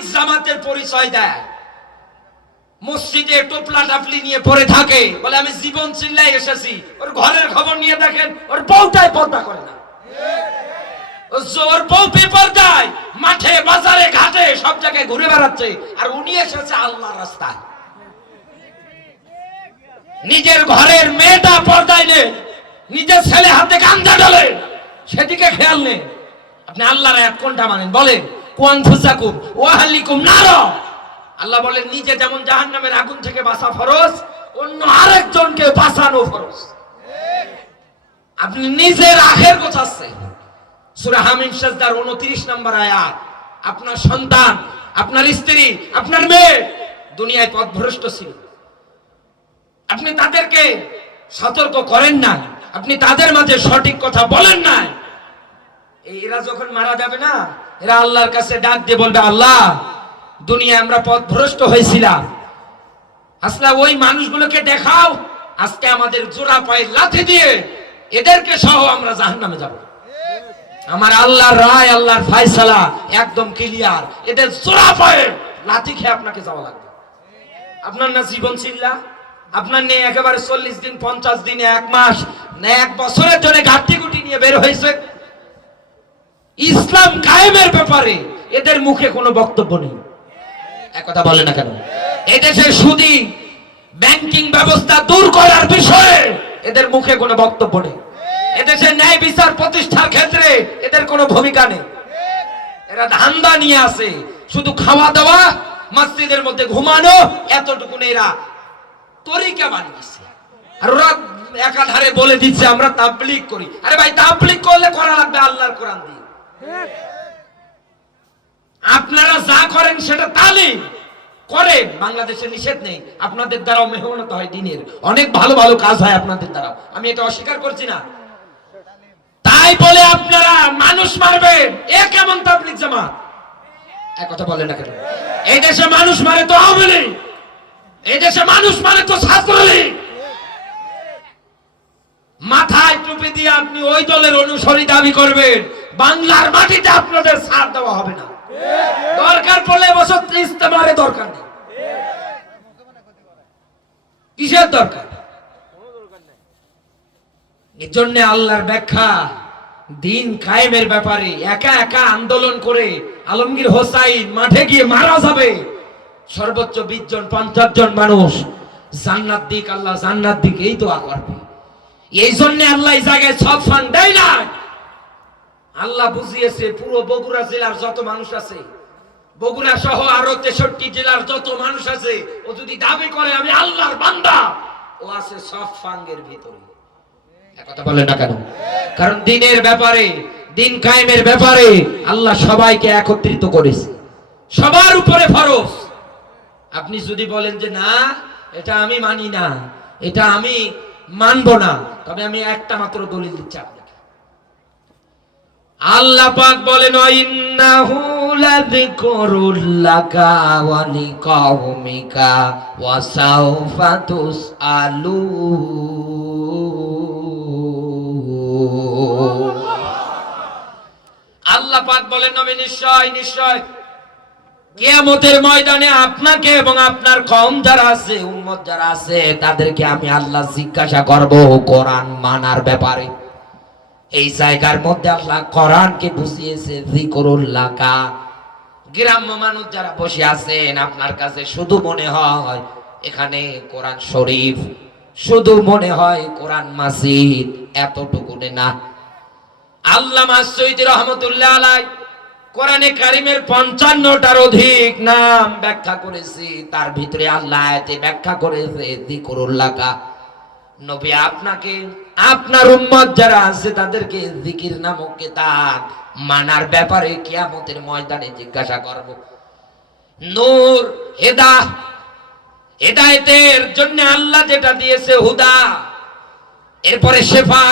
তাবলিক জামাতের পরিচয় দেয়। মসজিদে টোপলা টাপলি নিয়ে পড়ে থাকে। বলে, আমি জীবন চিল্লাই এসেছি। ওর ঘরের খবর নিয়ে দেখেন, ওর বউটাই পর্দা করে না। মাঠে, বাজারে, ঘাটে, সব জায়গায় ঘুরে বেড়াচ্ছে। আর উনি এসেছে নিজের ঘরের মেয়েটা পর্দায় নে নিজের ছেলে হাতে গান্দা ডালে সেদিকে খেয়াল নেই। আপনি আল্লাহর এক কোনটা মানেন? বলেন। আল্লাহ নিজে যেমন আগুন থেকে অন্য আরেকজনকে বাঁচানো আপনি নিজের আখের সাজদার 29 নম্বর আয়াত, আপনার সন্তান, আপনার স্ত্রী, আপনার মেয়ে দুনিয়ায় পথভ্রষ্ট ছিল। আপনি তাদেরকে সতর্ক করেন না আপনি তাদের মাঝে সঠিক কথা বলেন না এরা যখন মারা যাবে না এরা আল্লাহর কাছে ডাক দিয়ে বলবে, আল্লাহ দুনিয়া আমরা পথ পথভ্রষ্ট হয়েছিলাম। আসলে ওই মানুষগুলোকে দেখাও, আজকে আমাদের জোড়া পায়ে লাথি দিয়ে এদেরকে সহ আমরা জাহান্নামে যাব। আমার আল্লাহর রায়, আল্লাহর ফায়সালা একদম ক্লিয়ার এদের জোড়া পায়ে লাথি খেয়ে আপনাকে যাওয়া লাগবে। আপনার না জীবন চিল্লা? আপনার নিয়ে একেবারে চল্লিশ দিন, পঞ্চাশ দিন এক মাস, না এক বছরের জন্য ঘাটতি গুটি নিয়ে বের হয়েছে? ইসলাম কায়েমের ব্যাপারে এদের মুখে কোনো বক্তব্য নেই। কথা বলে না কেন? এদেশে সুদি ব্যাংকিং ব্যবস্থা দূর করার বিষয়ে এদের মুখে কোনো বক্তব্য নেই। এদেশে ন্যায় বিচার প্রতিষ্ঠার ক্ষেত্রে এদের কোনো ভূমিকা নেই। এরা ধান্দা নিয়ে আসে, শুধু খাওয়া দাওয়া, মসজিদের মধ্যে ঘুমানো, এতটুকু এরা। তরিকা বানিয়ে দিচ্ছে। আর ওরা একাধারে বলে দিচ্ছে, আমরা তাবলিগ করি। আরে ভাই, তাবলিগ করলে করা লাগবে আল্লাহর কোরআন দিয়ে। আপনারা যা করেন সেটা তালিম করেন বাংলাদেশে নিষেধ নেই। আপনাদের দ্বারাও মেহনত হয় দিনের। অনেক ভালো ভালো কাজ হয় আপনাদের দ্বারাও। আমি এটা অস্বীকার করছি না। তাই বলে আপনারা মানুষ মারবেন এ কেমন তাবলিক জামাত? এক কথা বলেন না কেন? এই দেশে মানুষ মারে তো আওয়ামী লীগ। এই দেশে মানুষ মানে তো ছাত্রলীগ। মাথায় টুপি দিয়ে আপনি ওই দলের অনুসারী দাবি করবেন। বাংলার মাটিতে আপনাদের সার দেওয়া হবে না। দরকার পড়লে বছর ইস্তেমারে দরকার নেই। কিসের দরকার? এর জন্য আল্লাহর ব্যাখ্যা, দিন কায়েমের ব্যাপারে একা একা আন্দোলন করে আলমগীর হোসাইন মাঠে গিয়ে মারা যাবে। সর্বোচ্চ বিশ জন, পঞ্চাশ জন মানুষ, জান্নাত দিক, আল্লাহ জান্নাত দিক, এই দোয়া করবে এই জন্য আল্লাহ জায়গায় সব ফান দেয় না আল্লাহ বুঝিয়েছে, পুরো বগুড়া জেলার যত মানুষ আছে, বগুড়া সহ আরও তেষট্টি জেলার যত মানুষ আছে, ও যদি দাবি করে, আমি আল্লাহর বান্দা, ও আছে সব ফাঙ্গের ভিতরে। কারণ দিনের ব্যাপারে, দিন কায়েমের ব্যাপারে আল্লাহ সবাইকে একত্রিত করেছে। সবার উপরে ফরজ আপনি যদি বলেন যে, না, এটা আমি মানি না, এটা আমি মানব না, তবে আমি একটা মাত্র দলিল দিচ্ছি আল্লাহ পাক বলেন, ইন্নাহু লাযিকরুল লাকা ওয়া আল্লাহ পাক বলেন, নবী, নিশ্চয় নিশ্চয়। কিয়ামতের ময়দানে আপনাকে এবং আপনার কম যারা আছে, উম্মত যারা আছে, তাদেরকে আমি আল্লাহ জিজ্ঞাসা করব কোরআন মানার ব্যাপারে। এই জায়গার মধ্যে আল্লাহ কোরআনকে বুঝিয়েছে জিকরুল্লাহ কা গ্রাম্য মানুষ যারা বসে আছেন, আপনার কাছে শুধু মনে হয় এখানে কোরআন শরীফ, শুধু মনে হয় কোরআন মাসিদ এতটুকু না। আল্লামা সৈয়দ রহমতুল্লাহ আলাই কোরআনে কারিমের পঞ্চান্নটার অধিক নাম ব্যাখ্যা করেছি, তার ভিতরে আল্লাহ ব্যাখ্যা করেছে জিকরুল্লাহ কা নবী আপনাকে, আপনার উম্মত যারা আছে তাদেরকে জিকির নামক কিতাব মানার ব্যাপারে কিয়ামতের ময়দানে জিজ্ঞাসা করব। নূর হেদা হেদায়েতের জন্য আল্লাহ যেটা দিয়েছে, হুদা। এরপরে শেফা,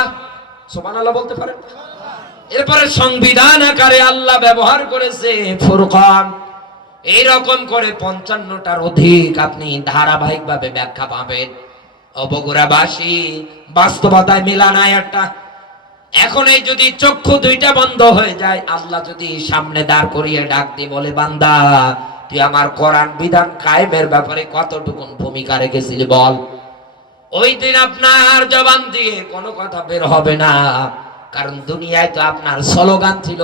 সুবহানাল্লাহ বলতে পারেন? এরপরে সংবিধান আকারে আল্লাহ ব্যবহার করেছে, ফুরকান। এইরকম করে পঞ্চান্নটার অধিক আপনি ধারাবাহিকভাবে ব্যাখ্যা পাবেন। অবগুড়াবাসী বাস্তবতায় মিলা নাই একটা। এখন এই যদি চক্ষু দুইটা বন্ধ হয়ে যায়, আল্লাহ যদি সামনে দাঁড় করিয়ে ডাক দিয়ে বলে, বান্দা, তুই আমার কোরআন বিধান কায়েমের ব্যাপারে কতটুকু ভূমিকা রেখেছিলি বল? ওই দিন আপনার জবান দিয়ে কোনো কথা বের হবে না। কারণ দুনিয়ায় তো আপনার স্লোগান ছিল,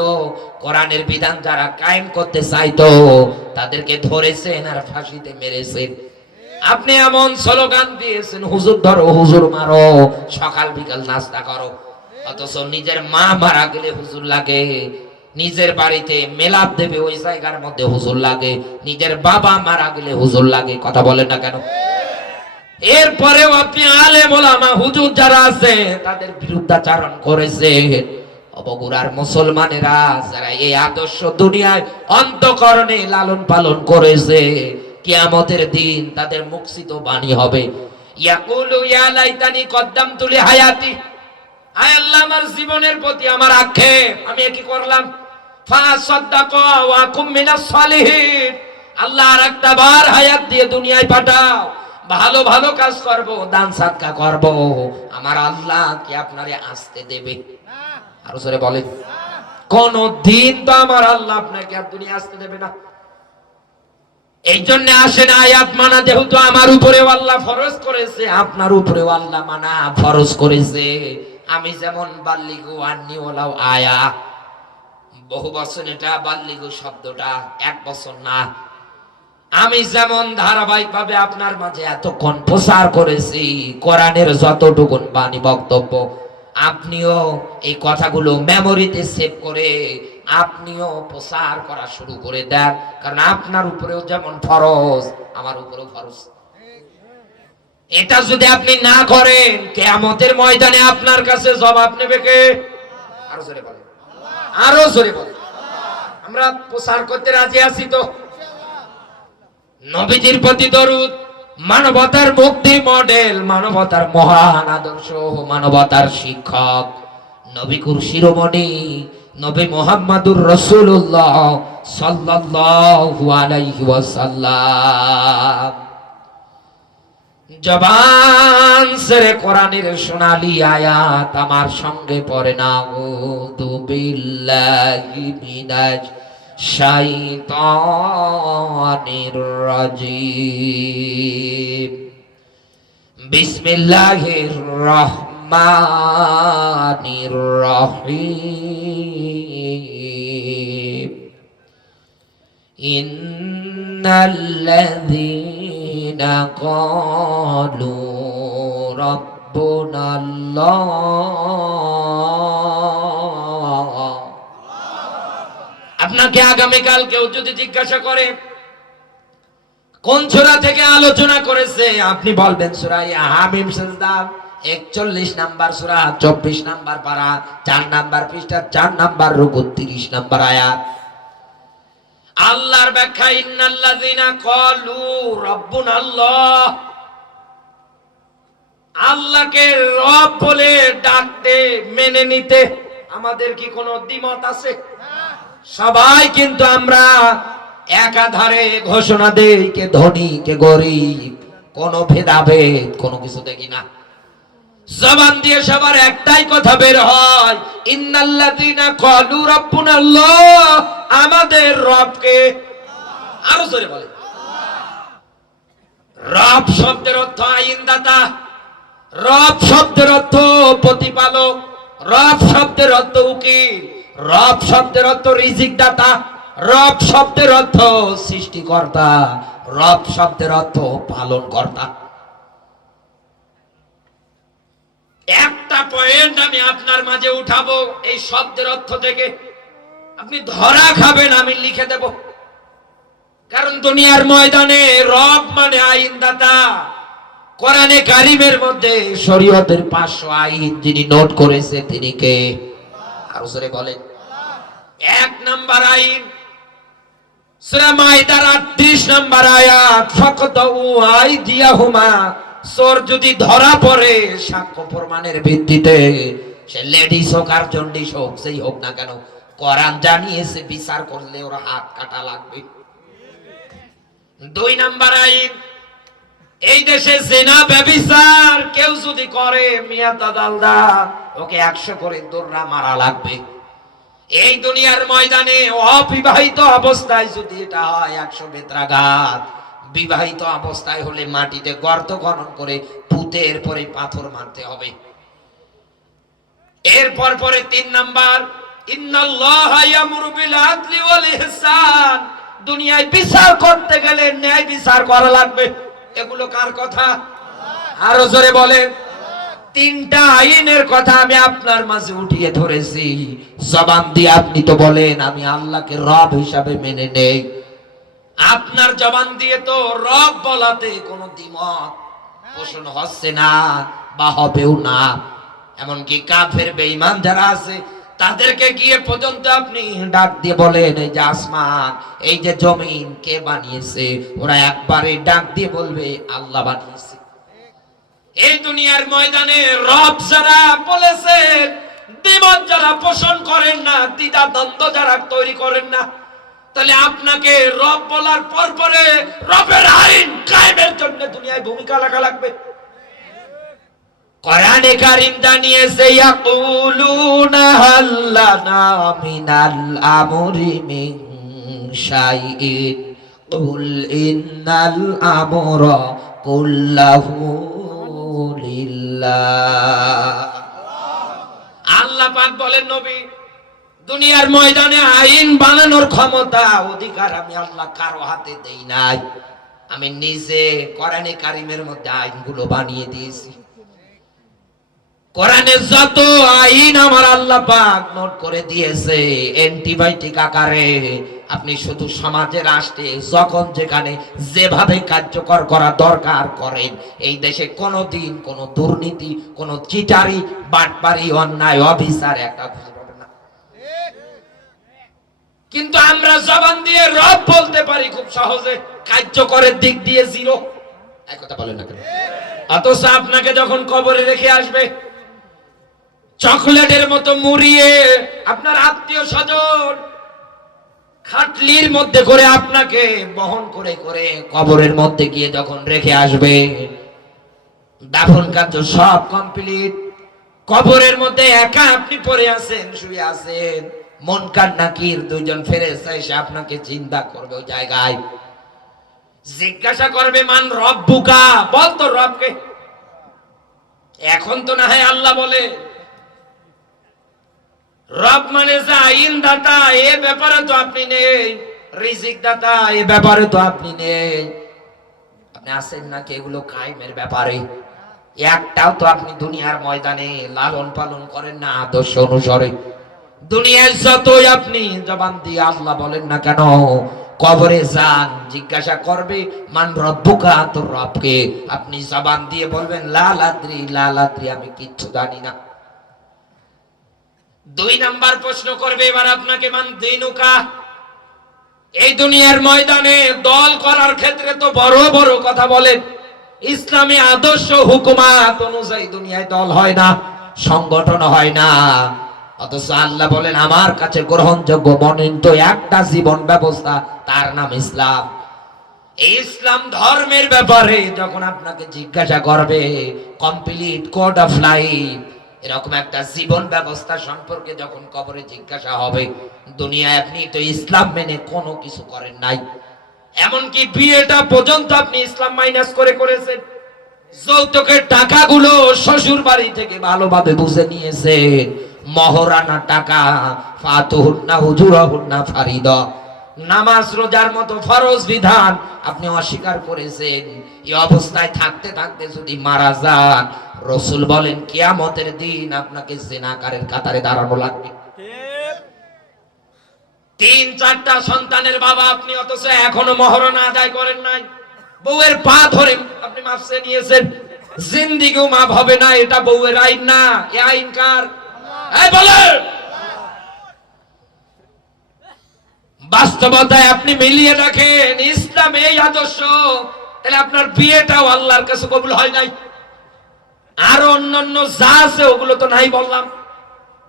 কোরআনের বিধান যারা কায়েম করতে চাইতো, তাদেরকে ধরেছেন আর ফাঁসিতে মেরেছেন। আপনি এমন স্লোগান দিয়েছেন, হুজুর ধরো, হুজুর মারো, সকাল বিকাল নাস্তা করো। অথচ নিজের মা মারা গেলে হুজুর লাগে, নিজের বাড়িতে মেলাপ দেবে ওই জায়গার মধ্যে হুজুর লাগে, নিজের বাবা মারা গেলে হুজুর লাগে, কথা বলেন না কেন? এরপরেও আপনি আলে মোলামা হুজুর যারা আছে, তাদের বিরুদ্ধাচারণ করেছে। অবগুড়ার মুসলমানেরা, যারা এই আদর্শ দুনিয়ায় অন্তকরণে লালন পালন করেছে কিয়ামতের দিন তাদের মুক্তিত বাণী হবে। জীবনের প্রতি আমার আক্ষেপ। আমি কি করলাম? দুনিয়ায় পাঠাও। ভালো ভালো কাজ করব, দান আমার আল্লাহ কি আপনারে আসতে দেবে? আরও বলে কোন দিন তো আমার আল্লাহ আপনাকে আর দুনিয়া আসতে দেবে না। এই জন্য আসেন আয়াত মানা, যেহেতু আমার উপরে আল্লাহ ফরজ করেছে। আপনার উপরে আল্লাহ মানা, ফরজ করেছে। আমি যেমন বাল্লিগু আন্নি ওলাও আয়া। বহু বছর এটা, বাল্লিগু শব্দটা এক বছর না। আমি যেমন ধারাবাহিক ভাবে আপনার মাঝে এতক্ষণ প্রচার করেছি, কোরআনের যতটুকুন বাণী বক্তব্য, আপনিও এই কথাগুলো মেমোরিতে সেভ করে আপনিও প্রচার করা শুরু করে দেন, কারণ আপনার উপরেও যেমন ফরজ, আমার উপরেও ফরজ। এটা যদি আপনি না করেন, কেয়ামতের ময়দানে আপনার কাছে জবাব নেবে কে? আরও জোরে বলেন। আরও জোরে বলেন। আমরা প্রচার করতে রাজি আছি তো? নবীজির প্রতি দরুদ, মানবতার মুক্তি মডেল, মানবতার মহান আদর্শ, মানবতার শিক্ষক নবীকুর শিরোমণি নবী মোহাম্মদুর রসুল্লাহ সাল্লাল্লাহু আলাইহি ওয়াসাল্লাম। জবান সেরে কোরআনের সোনালি আয়াত আমার সঙ্গে পড়ে না। ও বিল্লাহি মিনাজ শাইতানির রাজিম। বিসমিল্লাহির রহমানির রহিম إن الذين قالوا ربنا الله আপনাকে আগামীকাল কেউ যদি জিজ্ঞাসা করে কোন সূরা থেকে আলোচনা করেছে আপনি বলবেন সূরা হামিম সাজদা 41 নাম্বার সূরা 24 নাম্বার পারা 4 নাম্বার পৃষ্ঠা 4 নাম্বার 30 নাম্বার আয়াত। আল্লাহর ব্যাখ্যা, ইন্নাল্লাযিনা আল্লাহ আল্লাহকে রব বলে ডাকতে, মেনে নিতে আমাদের কি কোনো দ্বিমত আছে? সবাই কিন্তু আমরা একাধারে ঘোষণা দেই, কে ধনী, কে গরিব, কোনো ভেদাভেদ, কোনো কিছু দেখি না। জবান দিয়ে সবার একটাই কথা বের হয়, ইন্নাল্লাযিনা ক্বালু রাব্বুনাল্লাহ আমাদের রবকে আরও জোরে বলে রব শব্দের অর্থ আইনদাতা, রব শব্দের অর্থ প্রতিপালক, রব শব্দের অর্থ উকিল, রব শব্দের অর্থ রিজিক দাতা রব শব্দের অর্থ সৃষ্টিকর্তা, রব শব্দের অর্থ পালন কর্তা একটা পয়েন্ট আমি আপনার মাঝে উঠাবো, এই শব্দের অর্থ থেকে। আপনি ধরা খাবেন, আমি লিখে দেব। কারণ দুনিয়ার ময়দানে রব মানে আইনদাতা। কোরআনে কারিমের মধ্যে শরীয়তের পাঁচশো আইন যিনি নোট করেছে, তিনি কে? আরও সরে বলেন। এক নাম্বার আইন, সূরা মাইদার 38 নাম্বার আয়াত ফাকতাউ আইদিয়াহুমা চোর যদি ধরা পড়ে, সাক্ষ্য প্রমাণের ভিত্তিতে সে লেডিস হোক আর জন্ডিস হোক সেই হোক না কেন, কোরআন জানিয়েছে, বিচার করলে ওর হাত কাটা লাগবে। দুই নাম্বার আইন, এই দেশে জেনা ব্যবিচার কেউ যদি করে মিয়া দাদালদা ওকে একশো করে দোররা মারা লাগবে। এই দুনিয়ার ময়দানে অবিবাহিত অবস্থায় যদি এটা হয়, একশো বেত্রাঘাত। বিবাহিত অবস্থায় হলে মাটিতে গর্ত খনন করে পুঁতে এরপরে পাথর মারতে হবে। এরপর পরে তিন নাম্বার বিল দুনিয়ায় বিচার করতে গেলে ন্যায় বিচার করা লাগবে। এগুলো কার কথা? আরও জোরে বলেন। তিনটা আইনের কথা আমি আপনার মাঝে উঠিয়ে ধরেছি। জবান দিয়ে আপনি তো বলেন, আমি আল্লাহকে রব হিসাবে মেনে নেই। আপনার জবান দিয়ে তো রব বলাতে কোনো দ্বিমত। পোষণ হচ্ছে না, বা হবেও না। এমনকি কাফের, বেঈমান যারা আছে, তাদেরকে গিয়ে পর্যন্ত আপনি ডাক দিয়ে বলেন, এই যে আসমান, এই যে জমিন, কে বানিয়েছে? ওরা একবারে ডাক দিয়ে বলবে, আল্লাহ বানিয়েছে। এই দুনিয়ার ময়দানে রব যারা বলেছেন, দ্বিমত যারা পোষণ করেন না দ্বিধা দ্বন্দ্ব যারা তৈরি করেন না তাহলে আপনাকে রব বলার পর পরে রবের আইন কায়েমের জন্য দুনিয়ায় ভূমিকা লাগা লাগবে। কোরআনে কারীম জানিয়েছে ইয়াকুলুনা হাল্লানা মিনাল আমরি মিন শাইইন। কুল ইন্নাল আমরা কুল্লাহু লিল্লাহ। আল্লাহ পাক বলেন, নবী দুনিয়ার ময়দানে আইন বানানোর ক্ষমতা, অধিকার আমি আল্লাহ কারও হাতে দেই নাই। আমি নিজে কোরআনে কারিমের মধ্যে আইনগুলো বানিয়ে দিয়েছি। কোরআনের যত আইন আমার আল্লাহ পাক নোট করে দিয়েছে অ্যান্টিবায়োটিক আকারে। আপনি শুধু সমাজে, রাষ্ট্রে, যখন যেখানে যেভাবে কার্যকর করা দরকার করেন, এই দেশে কোনো দিন কোনো দুর্নীতি, কোনো চিটারি, বাটপারি, অন্যায়, অবিচার একটা কিন্তু আমরা জবান দিয়ে রব বলতে পারি খুব সহজে, কার্যকরের দিক দিয়ে জিরো। এক কথা বলেন না কেন? অথচ আপনাকে যখন কবরে রেখে আসবে, চকলেটের মতো মুড়িয়ে আপনার আত্মীয় স্বজন খাটলির মধ্যে করে আপনাকে বহন করে করে কবরের মধ্যে গিয়ে যখন রেখে আসবে, দাফন কার্য সব কমপ্লিট। কবরের মধ্যে একা আপনি পড়ে আছেন, শুয়ে আছেন। মন কান নাকির দুইজন ফেরেস্তা এসে আপনাকে চিন্তা করবে ওই জায়গায়। জিজ্ঞাসা করবে, মান রব্বুকা? বল তো রবকে। এখন তো না হয় আল্লাহ বলে। রব মানে আইন দাতা এ ব্যাপারে তো আপনি নেই। রিজিক দাতা এ ব্যাপারে তো আপনি নেই। আপনি আছেন নাকি এগুলো কায়েমের ব্যাপারে? একটাও তো আপনি দুনিয়ার ময়দানে লালন পালন করেন না আদর্শ অনুসরে। দুনিয়ার যতই আপনি জবান দিয়ে আল্লাহ বলেন না কেন, কবরে যান, জিজ্ঞাসা করবে, মান রব্বুকা, তোর রবকে? আপনি জবান দিয়ে বলবেন, লালাদ্রি লালাদ্রি, আমি কিচ্ছু জানি না। দুই নাম্বার প্রশ্ন করবে, এবার আপনাকে, মান দিনুকা? এই দুনিয়ার ময়দানে দল করার ক্ষেত্রে তো বড় বড় কথা বলেন। ইসলামী আদর্শ, হুকুমাত অনুযায়ী দুনিয়ায় দল হয় না, সংগঠন হয় না। অথচ আল্লাহ বলেন, আমার কাছে গ্রহণযোগ্য মনোনীত একটা জীবন ব্যবস্থা, তার নাম ইসলাম। ইসলাম ধর্মের ব্যাপারে যখন আপনাকে জিজ্ঞাসা করবে, কমপ্লিট কোড অফ লাইফ? এরকম একটা জীবন ব্যবস্থা সম্পর্কে যখন কবরে জিজ্ঞাসা হবে, দুনিয়ায় আপনি তো ইসলাম মেনে কোনো কিছু করেন নাই। এমনকি বিয়েটা পর্যন্ত আপনি ইসলাম মাইনাস করে করেছেন। যৌতুকের টাকাগুলো শ্বশুর বাড়ি থেকে ভালোভাবে বুঝে নিয়েছেন। মহরানা টাকা ফাতুহুন্না হুজুরাহুন্না ফারিদা। নামাজ রোজার মতো ফরজ বিধান আপনি অস্বীকার করেছেন। এই অবস্থায় থাকতে থাকতে যদি মারা যান রসুল বলেন কিয়ামতের দিন আপনাকে জেনাকারের কাতারে দাঁড়ানো লাগবে। তিন চারটা সন্তানের বাবা আপনি অথচ এখনও মহরণা আদায় করেন নাই। বউয়ের পা ধরে আপনি মাপসে নিয়েছেন। জিন্দিগিও মাপ হবে না এটা বউয়ের আইন না। এ আইন কার? বাস্তবতায় আপনি মিলিয়ে রাখেন ইসলাম এই আদর্শ, তাহলে আপনার বিয়েটাও আল্লাহর কাছে কবুল হয় নাই। আর অন্যান্য যা আছে ওগুলো তো নাই বললাম।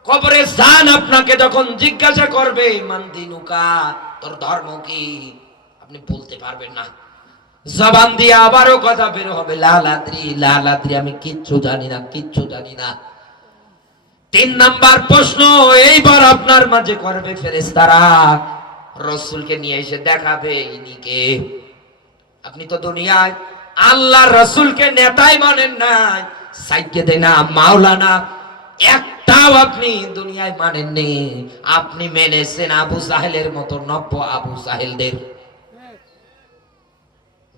কবরে যান আপনাকে যখন জিজ্ঞাসা করবে মান দিনুকা তোর ধর্ম কি? আপনি বলতে পারবেন না। জবান দিয়ে আবারও কথা বের হবে, লালাদ্রি লালাদ্রি, আমি কিচ্ছু জানি না, কিচ্ছু জানি না। তিন নাম্বার প্রশ্ন, এইবার আপনার মাঝে করবে ফেরেস্তারা রসুলকে নিয়ে এসে দেখাবে ইনিকে আপনি তো দুনিয়ায় আল্লাহ রসুলকে নেতাই মানেন নাই। সাইকে দেয় না মাওলানা, একটাও আপনি দুনিয়ায় মানেননি। আপনি মেনেছেন আবু সাহেলের মতো নব্য আবু সাহেলদের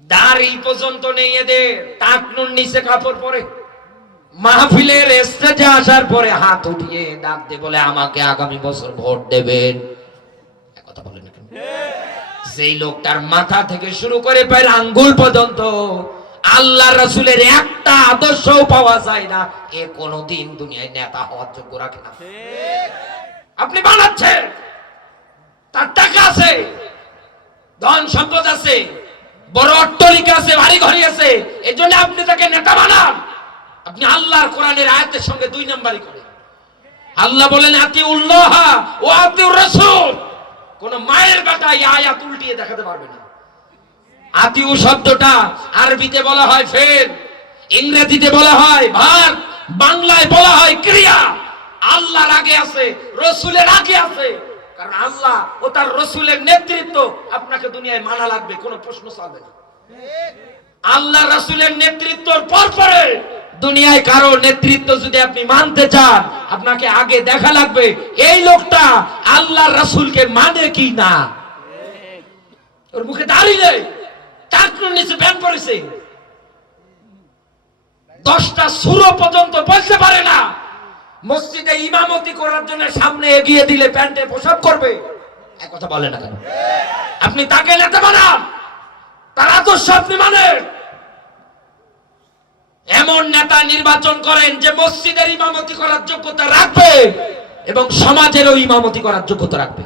দাড়ি পর্যন্ত নেই এদের টাকনুর নিচে কাপড় পরে। মাহফিলের স্টেজে আসার পরে হাত উঠিয়ে ডাক দিয়ে বলে, আমাকে আগামী বছর ভোট দেবেন। কথা বলেন সেই লোকটার মাথা থেকে শুরু করে পায়ের আঙ্গুল পর্যন্ত আল্লাহ রসুলের একটা আদর্শও পাওয়া যায় না। এ কোনোদিন দুনিয়ায় নেতা হওয়ার যোগ্য রাখে না। আপনি বানাচ্ছেন, তার টাকা আছে, ধন সম্পদ আছে, বড় অট্টলিকা আছে বাড়ি ঘড়ি আছে এই জন্য আপনি তাকে নেতা বানান। আপনি আল্লাহর কোরআনের আয়াতের সঙ্গে দুই নাম্বারই করেন। আল্লাহ বলেন আতি উল্লাহ ও আতি রসুল কোন মায়ের বেটা এই আয়াত উল্টিয়ে দেখাতে পারবে না। আতিউ শব্দটা আরবিতে বলা হয় ফের ইংরেজিতে বলা হয় ভার, বাংলায় বলা হয় ক্রিয়া। আল্লাহর আগে আছে, রসুলের আগে আছে। কারণ আল্লাহ ও তার রসুলের নেতৃত্ব আপনাকে দুনিয়ায় মানা লাগবে, কোনো প্রশ্ন চাবে না। আল্লাহ রসুলের নেতৃত্বর পর পরে দুনিয়ায় কারও নেতৃত্ব যদি আপনি মানতে চান, আপনাকে আগে দেখা লাগবে, এই লোকটা আল্লাহ রসুলকে মানে কি না? ওর মুখে দাঁড়িয়ে নিচে প্যান্ট পরেছে। দশটা সুরো পর্যন্ত বলতে পারে না। মসজিদে ইমামতি করার জন্য সামনে এগিয়ে দিলে প্যান্টে পোশাক করবে। কথা বলে না কেন? আপনি তাকে নেতা বানান, তার আদর্শ আপনি মানেন। এমন নেতা নির্বাচন করেন যে মসজিদের ইমামতি করার যোগ্যতা রাখবে এবং সমাজেরও ইমামতি করার যোগ্যতা রাখবে।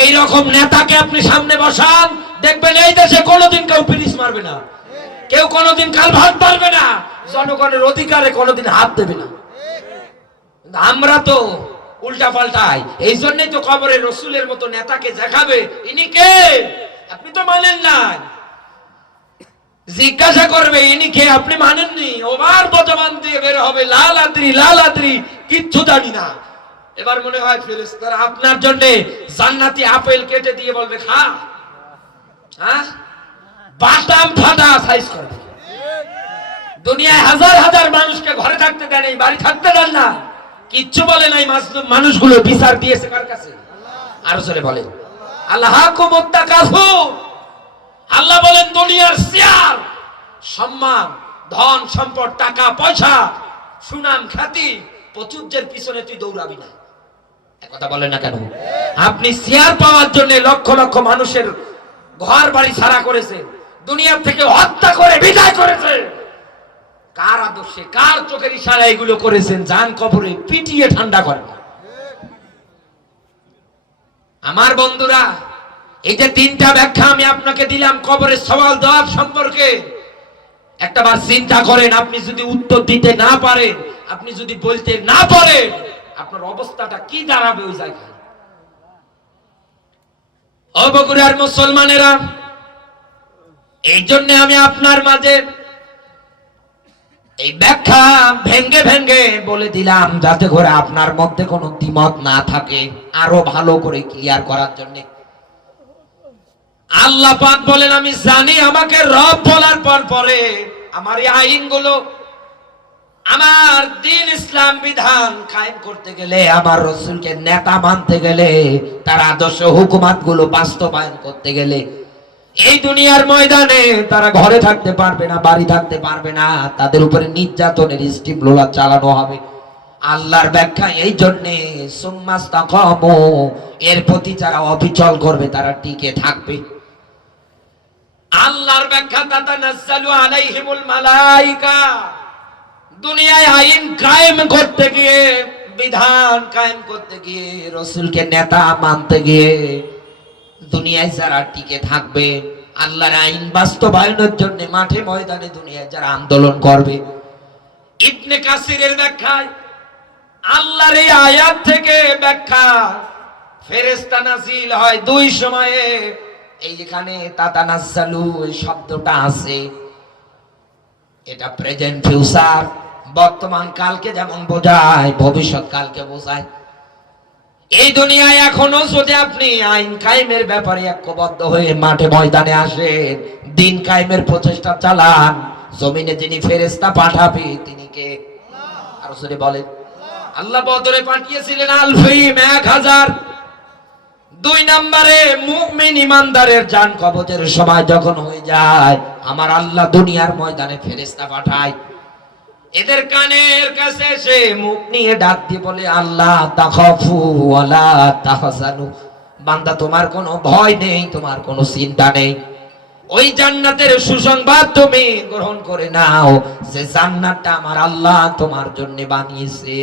এই রকম নেতাকে আপনি সামনে বসান, দেখবেন এই দেশে কোনোদিন কেউ পিরিস মারবে না। কেউ কোনোদিন কাল ভাত পারবে না। জনগণের অধিকারে কোনোদিন হাত দেবে না। আমরা তো উল্টা পাল্টাই। এই জন্যই তো খবরে রসুলের মতো নেতাকে দেখাবে। ইনি কে? আপনি তো মানেন না জিজ্ঞাসা করবে, ইনি কে? আপনি মানেননি? ওবার বজবান দিয়ে বের হবে লাল আদ্রি লাল আদ্রি কিচ্ছু জানি না। এবার মনে হয় ফেরেশতারা আপনার জন্য জান্নাতি আপেল কেটে দিয়ে বলবে, খা। হ্যাঁ? বাটাম ফাটা সাইজ করবে দুনিয়ায় হাজার হাজার মানুষকে ঘরে থাকতে দেন এই বাড়ি থাকতে দেন না। কিচ্ছু বলে নাই মাসলুম মানুষগুলো বিচার দিয়েছে কার কাছে? আরও জোরে বলে আল্লাহ কাফু আল্লাহ বলেন, দুনিয়ার শেয়ার সম্মান, ধন, সম্পদ, টাকা, পয়সা, সুনাম, খ্যাতি, প্রচুর্যের পিছনে তুই দৌড়াবি না। কথা বলেন না কেন? আপনি শেয়ার পাওয়ার জন্য লক্ষ লক্ষ মানুষের ঘর বাড়ি ছাড়া করেছে দুনিয়ার থেকে হত্যা করে বিদায় করেছে। কার আদর্শে, কার চোখের ইশারা এগুলো করেছেন জান কবরে পিটিয়ে ঠান্ডা করেন। আমার বন্ধুরা এই যে তিনটা ব্যাখ্যা আমি আপনাকে দিলাম কবরের সওয়াল দেওয়ার সম্পর্কে, একটা বার চিন্তা করেন, আপনি যদি উত্তর দিতে না পারেন, আপনি যদি বলতে না পারেন, আপনার অবস্থাটা কি দাঁড়াবে ওই জায়গায়? অবগুড়ার মুসলমানেরা, এই জন্য আমি আপনার মাঝে এই ব্যাখ্যা ভেঙ্গে ভেঙ্গে বলে দিলাম, যাতে করে আপনার মধ্যে কোনো দ্বিমত না থাকে, আরও ভালো করে ক্লিয়ার করার জন্য। আল্লাহ পাক বলেন, আমি জানি আমাকে রব বলার পর পরে আমার এই আইনগুলো আমার দিন ইসলাম বিধান কায়েম করতে গেলে, আমার রসুলকে নেতা মানতে গেলে, তার আদর্শ হুকুমাতগুলো বাস্তবায়ন করতে গেলে, এই দুনিয়ার ময়দানে তারা ঘরে থাকতে পারবে না, বাড়ি থাকতে পারবে না, তাদের উপরে নির্যাতনের স্টিম লোলা চালানো হবে। আল্লাহর ব্যাখ্যা এই জন্যে এর প্রতি যারা অবিচল করবে, তারা টিকে থাকবে। আল্লাহর ব্যাখ্যা তাতা নাজ্জালু আলাইহিমুল মালাইকা। দুনিয়ায় আইন কায়েম করতে গিয়ে, বিধান কায়েম করতে গিয়ে, রসুলকে নেতা মানতে গিয়ে, দুনিয়ায় যারা টিকে থাকবে, আল্লাহর আইন বাস্তবায়নের জন্য মাঠে ময়দানে দুনিয়ায় যারা আন্দোলন করবে। ইবনে কাসিরের ব্যাখ্যায়, আল্লাহর এই আয়াত থেকে ব্যাখ্যা, ফেরেশতা নাজিল হয় দুই সময়ে। এই যেখানে তাতানাজ্জালু শব্দটা আছে। এটা প্রেজেন্ট ফিউচার বর্তমান কালকে যেমন বোঝায়, ভবিষ্যৎ কালকে বোঝায়। এই দুনিয়ায় এখনও যদি আপনি আইন কায়েমের ব্যাপারে ঐক্যবদ্ধ হয়ে মাঠে ময়দানে আসেন, দিন কায়েমের প্রচেষ্টা চালান, জমিনে যিনি ফেরেস্তা পাঠাবে, তিনি কে? আরও যদি বলেন। আল্লাহ বদরে পাঠিয়েছিলেন আলফিম এক হাজার। দুই নম্বরে মুমিন ইমানদারের জান কবজের সময় যখন হয়ে যায়, আমার আল্লাহ দুনিয়ার ময়দানে ফেরেস্তা পাঠায়। এদের কানের কাছে এসে মুখ নিয়ে ডাক দিয়ে বলে, আল্লাহ তাখাফু ওয়ালা তাহজানু। বান্দা, তোমার কোনো ভয় নেই, তোমার কোনো চিন্তা নেই। ওই জান্নাতের সুসংবাদ তুমি গ্রহণ করে নাও। যে জান্নাতটা আমার আল্লাহ তোমার জন্য বানিয়েছে।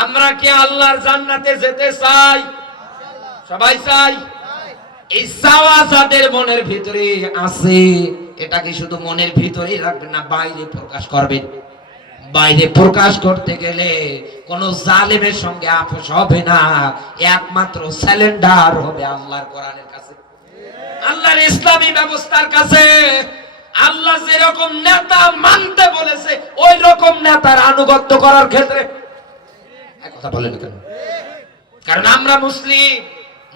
আমরা কি আল্লাহর জান্নাতে যেতে চাই? সবাই চাই? এই মনের ভিতরে আছে শুধু মনের ভিতরেই না, বাইরে প্রকাশ বাইরে প্রকাশ করতে গেলে জালেমের সঙ্গে হবে না, একমাত্র হবে আল্লাহর কোরআনের কাছে। আল্লাহর ইসলামী ব্যবস্থার কাছে আল্লাহ যেরকম নেতা মানতে বলেছে ওই রকম নেতার আনুগত্য করার ক্ষেত্রে কথা বলেন কেন? কারণ আমরা মুসলিম।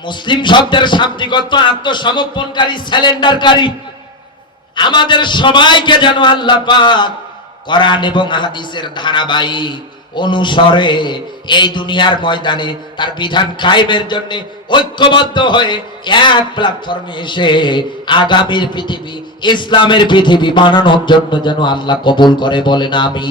মুসলিম শব্দের অর্থ আত্মসমর্পণকারী স্যালেন্ডারকারী আমাদের সবাইকে যেন আল্লাহ পাক কোরআন এবং হাদিসের ধারাবাহিক অনুসরে এই দুনিয়ার ময়দানে তার বিধান কায়েমের জন্য ঐক্যবদ্ধ হয়ে এক প্ল্যাটফর্মে এসে আগামীর পৃথিবী, ইসলামের পৃথিবী বানানোর জন্য যেন আল্লাহ কবুল করে বলেন আমি